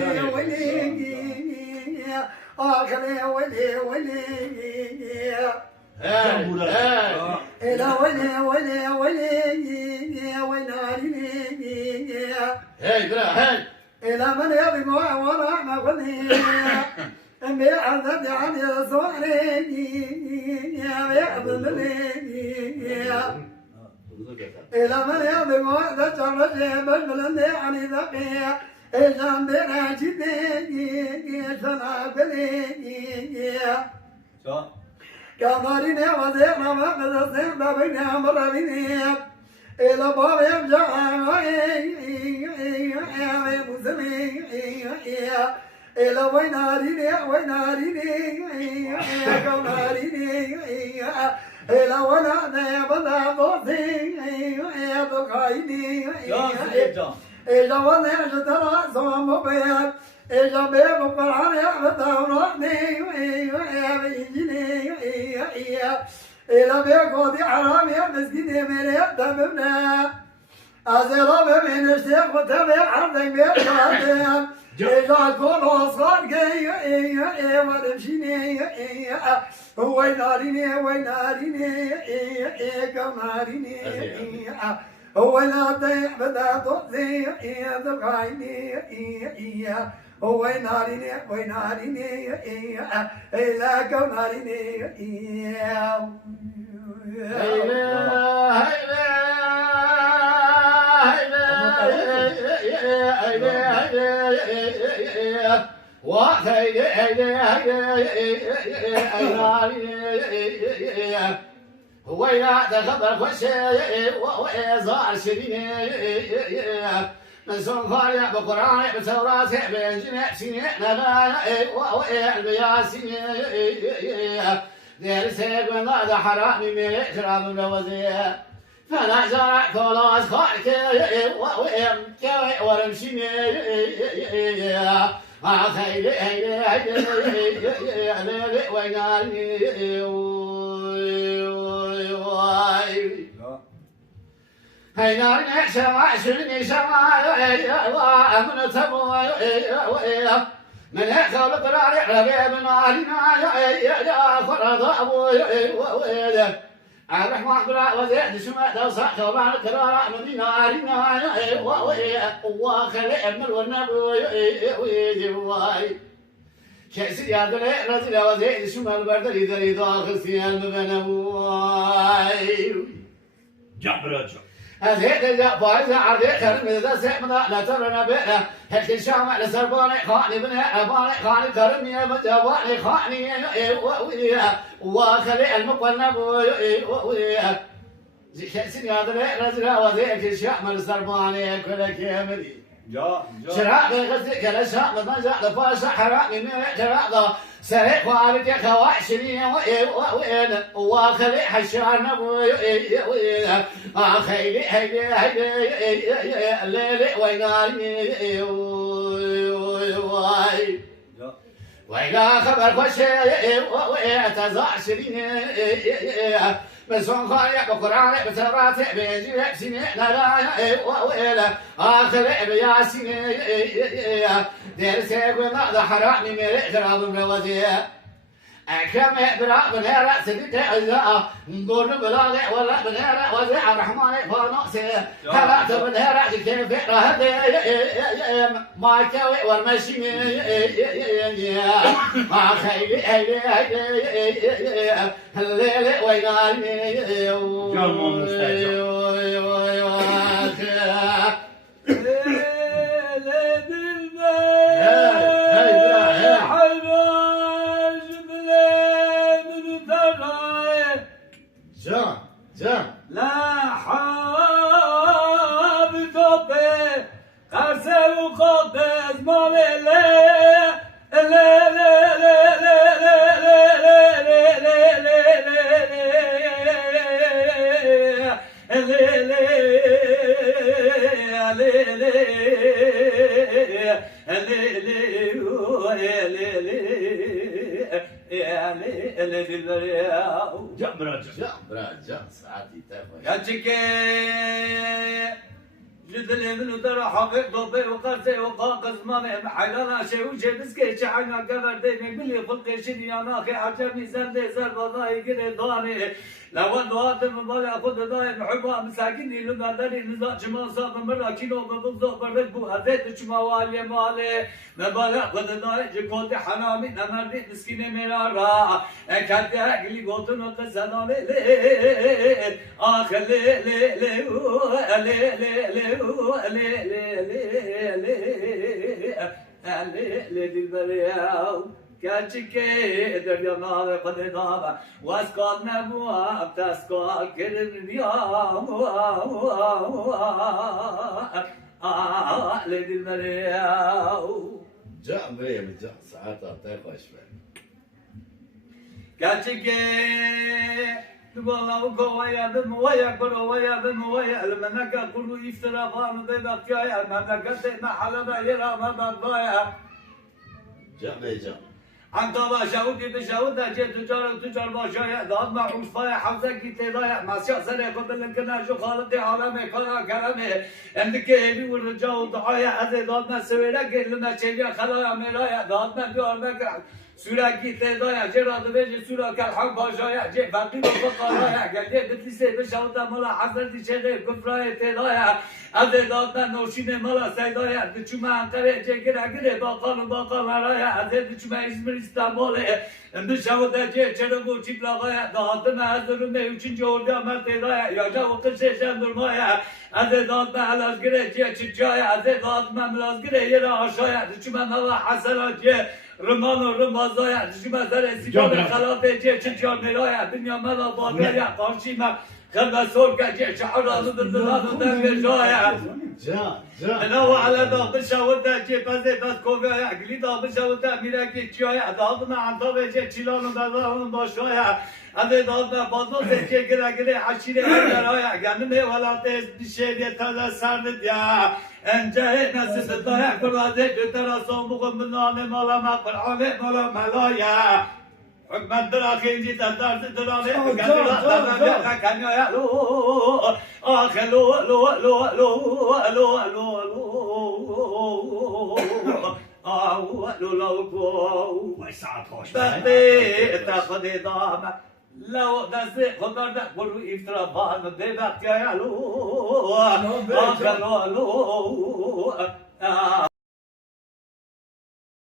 ولي ولي آخر ولي ولي إلى ولي ولي ولي وناري إلى من يبقى وراء مغني بيعذب عن صوري بيعذبني إلى من يبقى ذكر بالبلد عن ذقي إجام براجدي سنابلي كماريني وزيرنا مقدس بابينا مرابيني إلى باب يرجع مسلمي إلى ويناريني كماريني إلى ونانا بدا بوزي بقايني إذا وانا ترى صوم بيت إذا بيبقى العريا بتوراني بيجيني إذا بيقعد حرامي مسكيني من يتبنا أزرب من الشيخ وتبع عرضي بيقعد إذا كل وصال جاي ونمشيني ويناريني كماريني هو لا ضيع بدا تضيع ذقايني هو ناريني لا كوناريني هو يا تخبر خشي وإزار شديد من سنفاري بقرآن بتوراة بإنجيل سنين نبايا وإعلبياسين دير سيق من هذا حرامي من إكرام الوزير فأنا جرع كولاس خارك وإمكوي ورمشيني خيري وينالي هيناري شمع شرني شمع من تبوي من يخل قراري ربي من علينا يا فرض ابوي الرحمن قرا وزيد شمع دوسع كرار كرار من نارنا وخلي ابن النبي شيء يا دلي رزق وزيد شمع البردري دري داخل سيان بنبوي جبر هذه جاء فايز عرضي كرم ذا سيمنا لا ترنا بنا هل الشام لسرباني خاني بنا اباني خاني كرم يا بجواني خاني وخلي المقنب شيء يا دلي رزق وزيد الشام لسرباني كل كامل شراب غزك الاشام ما جاء لفاش حرامي من جراد سريع وارد يا خواشني وين وخلي حشار نبوي خيلي الليل وينارني ويلا خبر خشي ويتزع شريني بسون خالي بقرآن بتوراة بإنجيل سنين نرايا وإلى آخر بياسين دير سيكون هذا حرامي من إكرام الوزير أكرم إبراء بنهرة سديد عزاء نقول بلاغي ولا بنهرة وزيع الرحمن فانوسي هلأت بنهرة كيف هذي ما كوي والمشي ما خيلي الليل ويناني لا حاب توبي قرسي وقدس مالي جبرا ساعتي تفهم يا تشكي جدلي من درا حقق ضبي وقرتي وقاقز مامي محيلانا شي وجه بسكي شعنا قبر ديمي بلي خلقي شدي انا اخي عجبني زندي زرب الله يقري ضاني لو انه هاتم مالي اخذ دايم حبا مساكيني لما داري نزاع جمال صاب مرة كيلو ببضو برد بو هذيت جما والي مالي مبالي اخذ دايم جكوتي حرامي نمردي مسكيني مرارا كاتي اقلي قوتن وقزانامي لي اخ لي لي لي لي لي لي لي Gerçeğe deryalar kadar vaskat ne bu aptaskal kerimiyam ledir meryav جاء مريم جاء ساعتها طيقة شوي Gerçeğe Dubalı kovaya bin muvaya kurovaya bin muvaya elmeneka kuru iftira fanı da bakaya memlekete mahalada yerama babaya جاء ما جاء عن طبع شاودي بشاودة جيت تجار باشايا داد مع عصفايا حفظة كي تضايع ما سياسة قبل لكنا شو خالدي عالمي كنا كلامي عندك هبي والرجال ضحايا هذا داد ما سوينا قل لنا شيء خلايا مرايا داد ما بيار مكان سورة كي تضايع جراد بيجي سورة كالحق باشايا جي باقي بفقرايا قال لي بتلسي بشاودة ملا حضرتي شيء كفرايا تضايع هذا داد ما نوشين ملا سيدايا تشوما انقرة جي كده كده باقال رايا هذا تشوما İzmir İstanbul'e Dışavudacı çarıbu çıplakaya dağıttım hazırım ve üçüncü orada mertedaya yaşa vakit seçen durmaya Hadi dağıtma halazgire çıkçaya Hadi dağıtma halazgire yere aşağıya Düşümen hava hasanatçı Rımanı rımazaya Düşümen zare sigara kalateci çıkçıyor melaya Dünya da bağıraya karşıma خلنا صورك جيش عرض بالضبط دنجايا جاء انا وعلى ذا بشاودا جي بزي بس كوفيا عقلي ذا بشاودا ميراكي تشايا ضابنا عن ضابي جي تشيلون ضابنا باشايا هذا ضابنا بازو جي كرا كرا عشيرة رايا جنبي ولا تيس بشيء تلا سرد يا انجاي ناس ضايع كرادي ترى صومكم من انا مالا ما قرعه مالا ملايا حكمت دراخين جيت الدار دراخين قال كان يا لو اخ لو لو لو لو لو لو لو لو وساعة خوش بختي تاخذ ضامة لو دزي خضر ده كله افترا بان بيبقى يا لو اخ لو لو